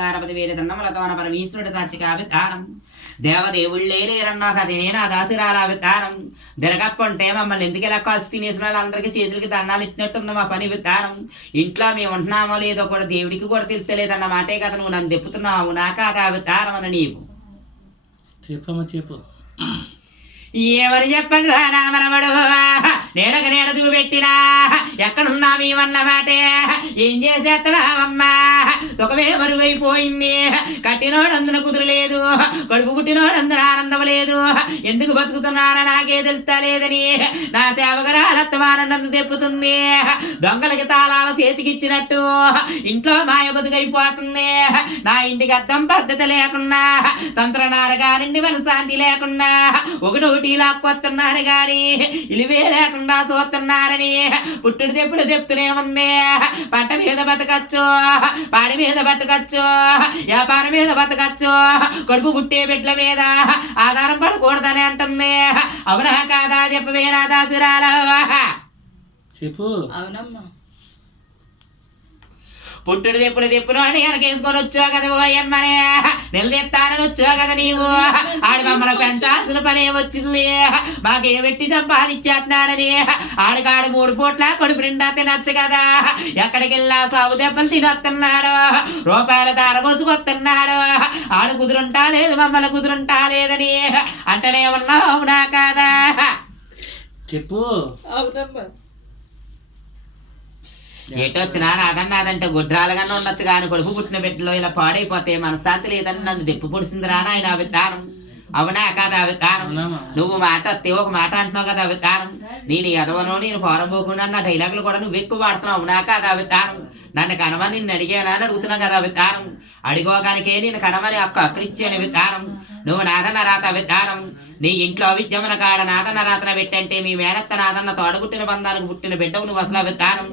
గణపతి వేరే దన్నములతోన పరమేశ్వరుడు సాక్షిగా విధానం దేవదేవుళ్ళే లేరన్నా కథనే నా దాసిరాల విధానం దెరగక్కుంటే మమ్మల్ని ఎందుకు ఇలా కాల్చి తినేసిన వాళ్ళందరికీ చేతులకి దండాలు ఇట్టినట్టుంది మా పని విధానం. ఇంట్లో మేము ఉంటున్నామో లేదో కూడా దేవుడికి కూడా తెలుస్తలేదన్న మాటే కదా నువ్వు నన్ను తెప్పుతున్నావు నా కాదా విధానం అని నీవు చెప్పు ఏమని చెప్పండి రా నా మనవడు నేడక నేడ చూపెట్టినా ఎక్కడున్నా మేమన్న మాటే ఏం చేసేస్తున్నావమ్మా సుఖమే మరువైపోయింది. కట్టినోడందున కుదురలేదు, కడుపు పుట్టినోడందున ఆనందం లేదు. ఎందుకు బతుకుతున్నానో నాకే తెలుస్తలేదని నా సేవకరాలత్తమానందం తెప్పుతుంది. దొంగలకి తాళాల చేతికిచ్చినట్టు ఇంట్లో మాయ బతుకైపోతుంది. నా ఇంటికి అర్థం పద్ధతి లేకుండా సంతరనారగా నిండి మనశాంతి లేకుండా ఒకటోటి లాక్కొస్తున్నారు గాని ఇలివే లేకుండా చూస్తున్నారని పుట్టుడు తెప్పుడు చెప్తూనే ఉంది. పంట మీద బతకచ్చు, పాడి మీద బతకచ్చు, వ్యాపారం మీద బతకచ్చు, కడుపు పుట్టే బిడ్డల మీద ఆధారం పడకూడదని అంటుంది. అవునా కాదా చెప్పవే నా దాసురాల చెప్పు. అవునమ్మా పుట్టుడు తెప్పును అని వెనకేసుకొని వచ్చావు కదా పోయమ్మనే నిలదీస్తానని వచ్చావు కదా నీవు. ఆడి మమ్మల్ని పెంచాల్సిన పనే వచ్చింది. మాకే పెట్టి సంపాదించేస్తున్నాడని ఆడికాడు 3 పూట్ల కడుపు నిండా తినచ్చు కదా. ఎక్కడికి వెళ్ళా సాగు దెబ్బలు తినొస్తున్నాడు, రూపాయల దార పోసుకొస్తున్నాడు. ఆడు కుదురుంటా లేదు మమ్మల్ని కుదురుంటా లేదని అంటనే ఉన్నావు అవునా కాదా చెప్పు. అవునమ్మా ఎటొచ్చినా నాదంటే గుడ్రాలుగానే ఉండొచ్చు కానీ కొడుకు పుట్టిన బిడ్డలో ఇలా పాడైపోతే మనశ్శాంతి లేదని నన్ను దెప్పు పొడిసిందిరా నాయన విధానం. అవునా కాదా విధానం. నువ్వు మాట ఒక మాట అంటున్నావు కదా విధానం. నేను ఎదవను నేను ఫారం పోకుండా నా డైలాగులు కూడా నువ్వు ఎక్కువ వాడుతున్నావు అవునా కాదా విధానం. నన్ను కనమని నిన్ను అడిగానా అని అడుగుతున్నావు కదా విధానం. అడిగోగానికే నేను కనమని అక్కరిచ్చాను విధానం. నువ్వు నాదన్న రాత విధానం. నీ ఇంట్లో విద్యమున కాడ నాదన్న రాతన పెట్టంటే మీ మేనత్త నాదన్న తోడబుట్టిన బంధానికి పుట్టిన బిడ్డవు నువ్వు అసలు విధానం.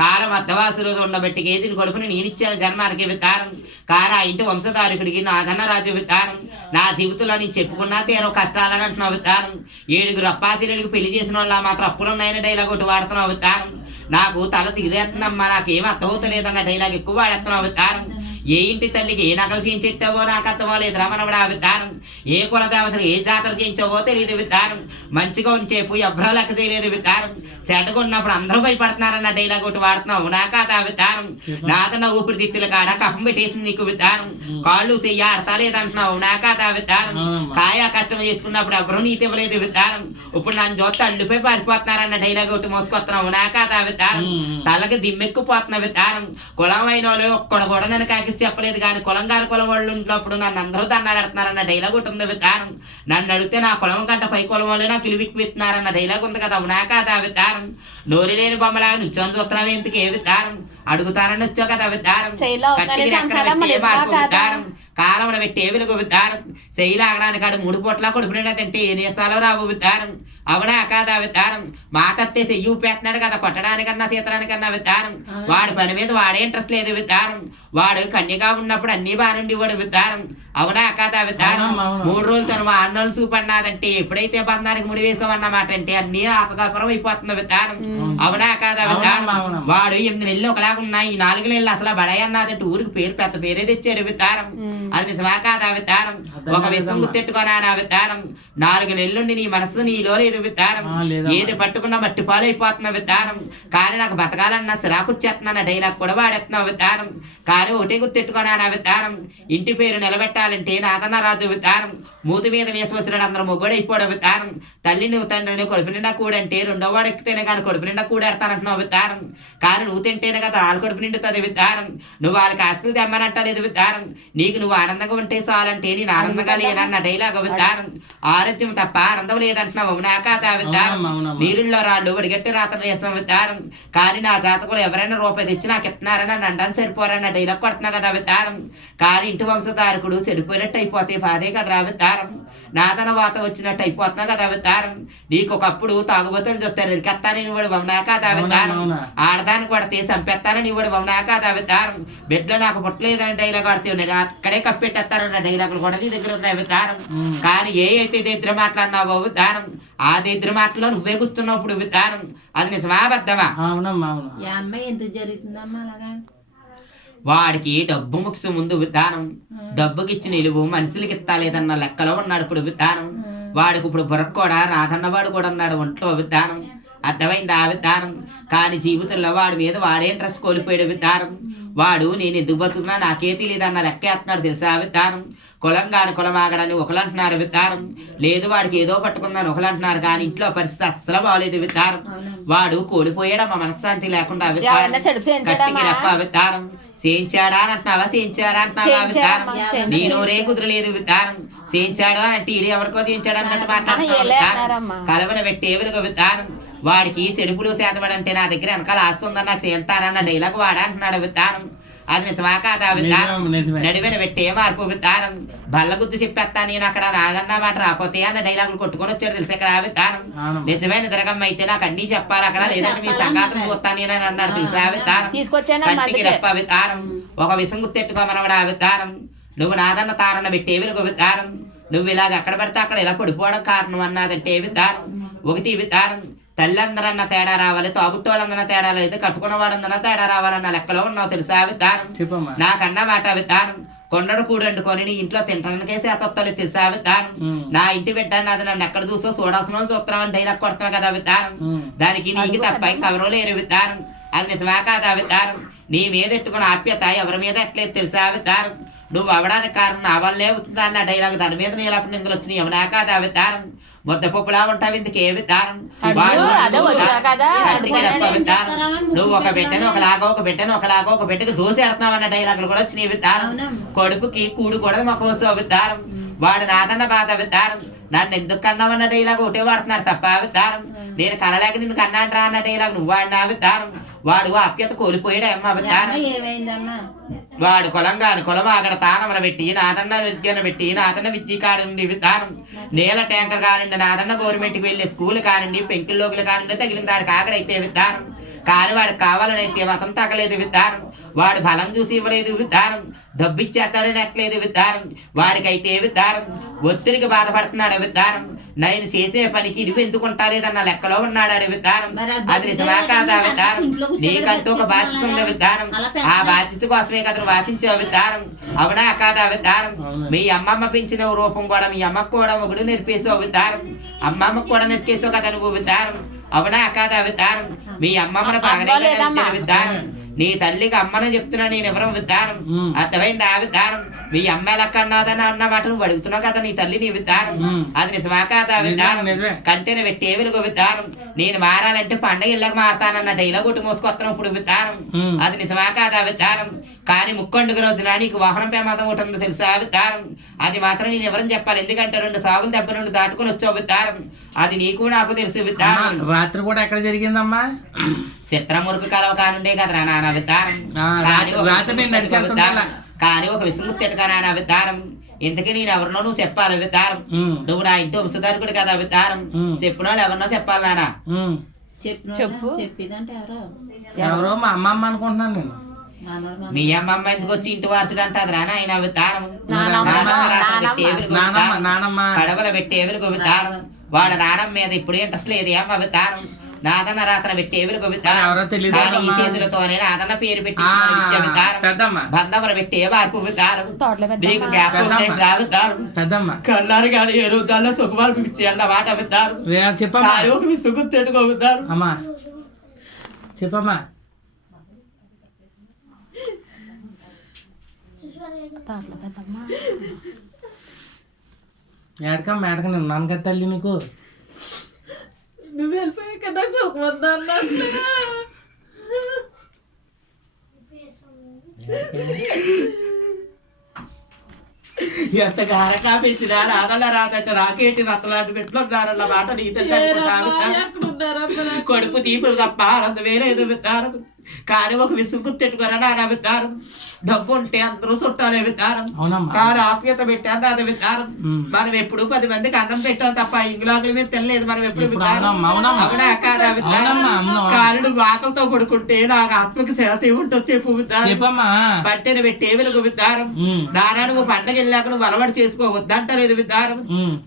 కాలం అద్దవాసులు ఉండబట్టి గేదిని కొడుకుని నేనిచ్చాను జన్మానికి విధానం. కారా ఇంటి వంశధారకుడికి నాదన్న రాజు విధానం. నా జీవితంలో నేను చెప్పుకున్నా తీరో కష్టాలని అంటున్నావు విధానం. 7 అప్పాసిలకు పెళ్లి చేసిన వాళ్ళ మాత్రం అప్పులున్నాయని డైలాగ్ ఒకటి వాడుతున్నావు విధానం. నాకు తల తిరిగేస్తుందమ్మా నాకేం అర్థమవుతలేదన్న డైలాగ్ ఎక్కువ వాడేస్తున్నావు విధానం. ఏ ఇంటి తల్లికి ఏ నకలు చేయించెట్టావో నాకు అర్థమలేదు రమణవుడు ఆ విధానం. ఏ కులదేవతలు ఏ జాతర చేయించావో తెలియదు విధానం. మంచిగా ఉంచేపు ఎవ్వరూ లెక్క తెలియదు విధానం. చెడ్డగా ఉన్నప్పుడు అందరూ భయపడుతున్నారన్న డైలాగ్ ఒకటి వాడుతున్నావు నా కాదా విధానం. నాదన్న ఊపిరితిత్తుల కాడ కఫం పెట్టేసింది నీకు విధానం. కాళ్ళు చెయ్యి ఆడతా లేదంటున్నావు నా కాదా విధానం. కాయ కష్టం చేసుకున్నప్పుడు ఎవరూ నీతి ఇవ్వలేదు విధానం. ఇప్పుడు నన్ను చూస్తే అల్లుపోయి పారిపోతున్నారన్న డైలాగ్ ఒకటి మోసుకొస్తున్నావు నా కాదా విధానం. తలకి దిమ్మెక్కిపోతున్న విధానం. కులం అయిన వాళ్ళు ఒక్కడ కూడా నన్ను కాకి చెప్పలేదు కానీ కులం గారి కులం వాళ్ళు ఉన్నప్పుడు నన్ను అందరూ దండాలు పెడుతున్నారన్న డైలాగ్ ఒకటి ఉంది విధానం. నన్ను అడిగితే నా కులం కంటే పై కులం వాళ్ళే నాకు ఇలువిక్కి పెడుతున్నారన్న డైలాగ్ ఉంది కదా అవునా కాదా విధానం. నోరి లేని బొమ్మలాగా నుంచొని చూస్తున్నావు ఎందుకు ఏ విధానం. అడుగుతానని వచ్చావు కదా విధానం. విధానం కాలంలో పెట్టే వెలుగు విధానం. శైలి ఆగడానికి 3 పూట్ల కొడుకునే తింటే ఏ నీసాలో రావు విధానం. అవునా కాదా విధానం. మాకత్తే చెయ్యి ఊపేస్తున్నాడు కదా కొట్టడానికన్నా సీతడానికన్నా విధానం. వాడి పని మీద వాడే ఇంట్రెస్ట్ లేదు విధానం. వాడు కన్యగా ఉన్నప్పుడు అన్ని బాగుండి వాడు విధానం. అవునా కాదా విధానం. 3 రోజులు తను మా అన్నోళ్ళు చూపడినాదంటే ఎప్పుడైతే బంధానికి ముడి వేసామన్నమాట అంటే అన్ని ఆపకాపురం అయిపోతుంది విధానం. అవునా కాదా విధానం. వాడు 8 నెలలు ఒకలాగా ఉన్నాయి, ఈ 4 నెలలు అసలు బడాయి అన్నదంటే ఊరికి పేరు పెద్ద పేరే తెచ్చాడు విధానం. అది నిజమా కాదా విధానం. ఒక విషయం గుర్తెట్టుకోనా నా విధానం. 4 నెలలుండి నీ మనసు నీలో లేదు విధానం. ఏది పట్టుకున్నా మట్టి పాలైపోతున్న విధానం. కానీ నాకు బతకాలన్నా సిరాకుచ్చేస్తున్నా డైలాగ్ కూడా వాడేస్తున్నావు విధానం. కానీ ఒకటే గుర్తెట్టుకోనా నా విధానం. ఇంటి పేరు నిలబెట్టాలంటే నాదన్న రాజు విధానం. మూతి మీద వేసవచ్చినాడు అందరూ మొగ్గడైపోవడం విధానం. తల్లి నువ్వు తండ్రిని కడుపు నిండా కూడంటే 2వ వాడు ఎక్కితేనే కానీ కడుపు నిండా కూడెడతానంటున్నావు విధానం. కానీ నువ్వు తింటేనే కదా వాళ్ళ కడుపు నిండుతుంది విధానం. నువ్వు వాళ్ళకి ఆస్తులు తెమ్మనంటలేదు విధానం. నీకు నువ్వు ఆనందంగా ఉంటే చాలంటే నేను ఆనందంగా లేనన్న డైలాగ్ విధానం. ఆరోగ్యం తప్ప ఆనందం లేదంటున్నావు నా కాదా విధానం. నీరుల్లో రాళ్ళు వడిగట్టి రాత్రులు వేస్తాం విధానం. కానీ నా జాతకులు ఎవరైనా రూపాయి తెచ్చి నాకు ఇస్తున్నారని నన్ను అంటాను సరిపోరన్న డైలాగ్ కొడుతున్నా కదా విధానం. కానీ ఇంటి వంశధారకుడు చెడిపోయినట్టు అయిపోతే బాధే కదరా విధానం. నాదన వాత వచ్చినట్టు అయిపోతున్నా కదా విధానం. నీకు ఒకప్పుడు తాగుబోతులు చూస్తారు ఎరికెత్తానని వాడు వమనా కాదా విధానం. ఆడదాన్ని కొడితే చంపేస్తానని వాడు వమనా కాదా విధానం. బిడ్డలో నాకు పుట్టలేదని డైలాగ్ కొడితే నేను అక్కడే కప్పెట్టేస్తారన్న డైలాగులు కూడా నీ దగ్గర ఉన్నాయి విధానం. కానీ ఏ అయితే దరిద్ర మాట్లాడినావో విధానం ఆ దరిద్ర మాటలో నువ్వే కూర్చున్నప్పుడు విధానం. అది నిజమా అబద్ధమా. అమ్మాయి ఎంత జరుగుతుందమ్మా అలాగా వాడికి డబ్బు ముక్సు ముందు విధానం, డబ్బుకి ఇచ్చిన ఇలువు మనుషులకి ఇత్తాలేదన్న లెక్కలో ఉన్నాడు ఇప్పుడు విధానం. వాడికి ఇప్పుడు బుర్రకు కూడా రాకన్నవాడు కూడా ఉన్నాడు ఒంట్లో విధానం. అర్థమైంది ఆ విధానం. కానీ జీవితంలో వాడి మీద వాడే ఇంట్రెస్ట్ కోల్పోయాడు విధానం. వాడు నేను ఎందుకు బతుకుతున్నా నాకే తెలియదు అన్న లెక్కేస్తున్నాడు తెలుసా విధానం. కులం కాని కులం ఆగడని ఒకరు అంటున్నారు విధానం. లేదు వాడికి ఏదో పట్టుకుందని ఒకరు అంటున్నారు. కానీ ఇంట్లో పరిస్థితి అస్సలు బాగలేదు విధానం. వాడు కోల్పోయాడమ్మా మనశ్శాంతి లేకుండా విధానం. కట్టికి రెప్ప విధానం. చేయించాడా అని అంటున్నావా, చేయించాడా అంటున్నావా విధానం. నేను రే కుదరలేదు విధానం. చేయించాడు అని అంటే ఇది ఎవరికో చేయించాడు అన్నట్టు మాట్లాడుతున్నావు విధానం. కలవన పెట్టేవనుకో విధానం. వాడికి చెడుపులు శాతపడంటే నా దగ్గర వెనకాల ఆస్తుందని నాకు చేస్తారన్న డైలాగ్ వాడా అంటున్నాడు విధానం. అది నిజమా కాదా విధానం. నడివిన పెట్టే మార్పు విధానం. బల్ల గుద్దు చెప్పేస్తా నేను అక్కడ నాగన్నా మాట రాపోతే అన్న డైలాగులు కొట్టుకొని వచ్చాడు తెలుసు ఇక్కడ విధానం. నిజమైన తిరగమ్మ అయితే నాకు అన్ని చెప్పాలి అక్కడ, లేదంటే మీ సంఘాతం చూస్తాను నేను అని అన్నాడు తెలుసా విధానం. కంటికి రెప్ప విధానం. ఒక విషం గుర్తెట్టుకోమనవాడు ఆ విధానం. నువ్వు నాదన్న తారన్న పెట్టేవి విధానం. నువ్వు ఇలాగ అక్కడ పడితే అక్కడ ఇలా పడిపోవడం కారణం అన్నదంటే విధానం. ఒకటి విధానం. తల్లందరన్న తేడా రావాలి, తాగుట్టోళ్ళందరన్న తేడా లేదు, కట్టుకున్నవాడందరన్న తేడా రావాలన్న లెక్కలో ఉన్నావు తెలుసా విధానం. నాకన్నా మాట విధానం. కొండడు కూడంటుకొని నీ ఇంట్లో తింటానికే శాతొత్తలేదు తెలుసా విధానం. నా ఇంటి పెట్టాను అది నన్ను ఎక్కడ చూసో చూడాల్సిన చూస్తున్నావు అని డైలాగ్ కొడుతున్నావు కదా విధానం. దానికి నీకు తప్ప ఇంకెవరో లేరు విధానం. అది నిజమా కాదా విధానం. నీ మీద ఎట్టుకున్న ఆప్యత ఎవరి మీద ఎట్లేదు తెలుసా విధానం. నువ్వు అవడానికి కారణం నా వల్లే అవుతుందా అన్న డైలాగ్. దాని మీద నీలప్పుడు నిందులు వచ్చినాయి ఎవనా కాదా విధానం. ముద్దపప్పులా ఉంటావు ఇందుకు ఏ విధానం. నువ్వు ఒక బిడ్డను ఒకలాగా ఒక బిడ్డను ఒకలాగా ఒక బిడ్డకు దోసేడుతున్నావు అన్న డైలాగులు కూడా వచ్చినాయి విధానం. కడుపుకి కూడు కూడా మొక్క విధానం. వాడు నాదన్న బాధ విధానం. నన్ను ఎందుకు కన్నావన్న డైలాగ్ ఒకటే వాడుతున్నాడు తప్ప విధానం. నేను కనలేక నిన్ను కన్నాంట్రా అన్న డైలాగ్ నువ్వు వాడినా విధానం. వాడు ఆప్యత కోల్పోయాడు అమ్మ విధానం. వాడు కులంగాని కులం అక్కడ తానమన పెట్టి నాదన్న విద్యను పెట్టి నాదన్న విద్య కానివ్వండి విధానం. నీళ్ళ ట్యాంకర్ కానివ్వండి, నాదన్న గవర్నమెంట్కి వెళ్ళే స్కూల్ కానివ్వండి, పెంకిల్లోకి కానివ్వండి తగిలిన దాడికి ఆకడైతే విధానం. కానీ వాడికి కావాలని అయితే మతం తగ్గలేదు విధానం. వాడు బలం చూసి ఇవ్వలేదు విధానం. డబ్బు ఇచ్చేస్తాడని ఎట్లేదు విధానం. వాడికైతే విధానం. ఒత్తిడికి బాధపడుతున్నాడు విధానం. నేను చేసే పనికి ఇది ఎందుకుంటా లేదన్న లెక్కలో ఉన్నాడు విధానం. అది నిజమా కాదా విధానం. నీకంటూ ఒక బాధ్యత ఉంది విధానం. ఆ బాధ్యత కోసమే కదా వాచించే విధానం. అవునా కాదా విధానం. మీ అమ్మమ్మ పెంచిన రూపం కూడా మీ అమ్మకు కూడా ఒకటి నేర్పేసావు విధానం. అమ్మమ్మకు కూడా నేర్పేసావు కదా నువ్వు విధానం. అవునా కాదా విధానం. మీ అమ్మమ్మను బాగానే విధానం. నీ తల్లికి అమ్మని చెప్తున్నా నేను ఎవరో విధానం. అర్థమైంది ఆ విధానం. మీ అమ్మ ఎలా కన్నాదని అన్నమాట నువ్వు అడుగుతున్నావు కదా నీ తల్లి నీ విధానం. అది నిజమా కాదా విధానం. కంటెను పెట్టే వెలుగు విధానం. నేను మారాలంటే పండగ ఇళ్ళకి మారతానన్న డైలాగ్ ఒకటి మోసుకొస్తున్నావు ఇప్పుడు విధానం. అది నిజమా కాదా విధానం. కానీ ముక్కండుగ రోజున నీకు వాహనం ప్రమాదం ఒకటి ఉంది తెలుసా విధానం. అది మాత్రం నేను ఎవరని చెప్పాలి. ఎందుకంటే 2 సాగులు దెబ్బ నుండి దాటుకొని వచ్చావు విధానం. అది నీకు నాకు తెలుసు విధానం. రాత్రి కూడా ఎక్కడ జరిగిందమ్మా. చిత్రమురుకు కలవ కానుండే కదరా నాన్న విధానం. కానీ ఒక విసుగు తిట్టగా నాన్న విధానం. ఇంతకీ నేను ఎవరినో నువ్వు చెప్పాలి విధానం. నువ్వు నా ఇంటి వంశధారకుడు కదా విధానం. చెప్పిన వాళ్ళు ఎవరినో చెప్పాలి నాన్న. చెప్పు. ఎవరో మా అమ్మమ్మ అనుకుంటున్నాను నేను. మీ అమ్మమ్మ ఎందుకు వచ్చి ఇంటి వారసుడు అంటారు రానా ఆయన విధానం. కడవల పెట్టేవులకు విధానం. వాడు నానమ్మ మీద ఇప్పుడు ఇంట్రెస్ట్ లేదు ఏమో విధానం. నాదన్న రాత్ర పెట్టేవులకు విధానం. కానీ ఈ చేతులతోనే నాదన్న పేరు పెట్టి విధానం. బంధములు పెట్టే మార్పు విధానం. నీకు విధానం. కన్నారు కానీ ఏ రోజుల్లో సుఖమాలు పిచ్చి అన్న మాట విధానం. విసుగు తెట్టుకో విధానం. అమ్మా చెప్పమ్మా. ఏడకమ్మా ఏడక నిన్నాను కదా తల్లి నీకు. నువ్వు వెళ్ళిపోయా కదా సుఖవద్దా ఎంత గారకా పెంచినా రాగల రాదంటే రాకేటి రత్తలాంటి పెట్టుకుంటారన్న మాట నీ కొడుపు తీపులు తప్ప ఆనందం వేరేది విధానం. కానీ ఒక విసుగు తెట్టుకురా నాన్న విధానం. డబ్బు ఉంటే అందరూ చుట్టాలే విధానం. కానీ ఆప్యత పెట్టాను అది విధానం. మనం ఎప్పుడు 10 మందికి అన్నం పెట్టాం తప్ప ఇంగులాకుల మీద తినలేదు మనం ఎప్పుడు విధానం. అవునా కాదా విధానం. కానీ నువ్వు ఆకలితో పడుకుంటే నాకు ఆత్మకి శాంతి ఉంటుంది చెప్పు విధానం. పట్టెను పెట్టే వెలుగు విధానం. నానా నువ్వు పండగ వెళ్ళాక నువ్వు అలవాటు చేసుకోవద్దంటలేదు విధానం.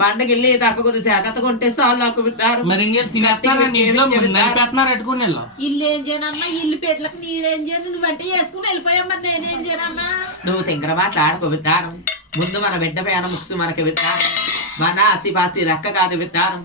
పండగ వెళ్ళి దాకా కొద్దిగా జాగ్రత్తగా ఉంటే చాలు నాకు విధానం. ఇల్లు ఏం చేయనమ్మా. ఇల్లు బిడ్డలకు నేనేం చేయను, నువ్వంటే చేసుకుని వెళ్ళిపోయా, మరి నేనేం చేయనమ్మా? నువ్వు తింగర మాట్లాడుకో విధానం. ముందు మన బిడ్డ పైన ముక్సు మనకి విధానం. మన ఆస్తి పాస్తి రెక్క కాదు విధానం.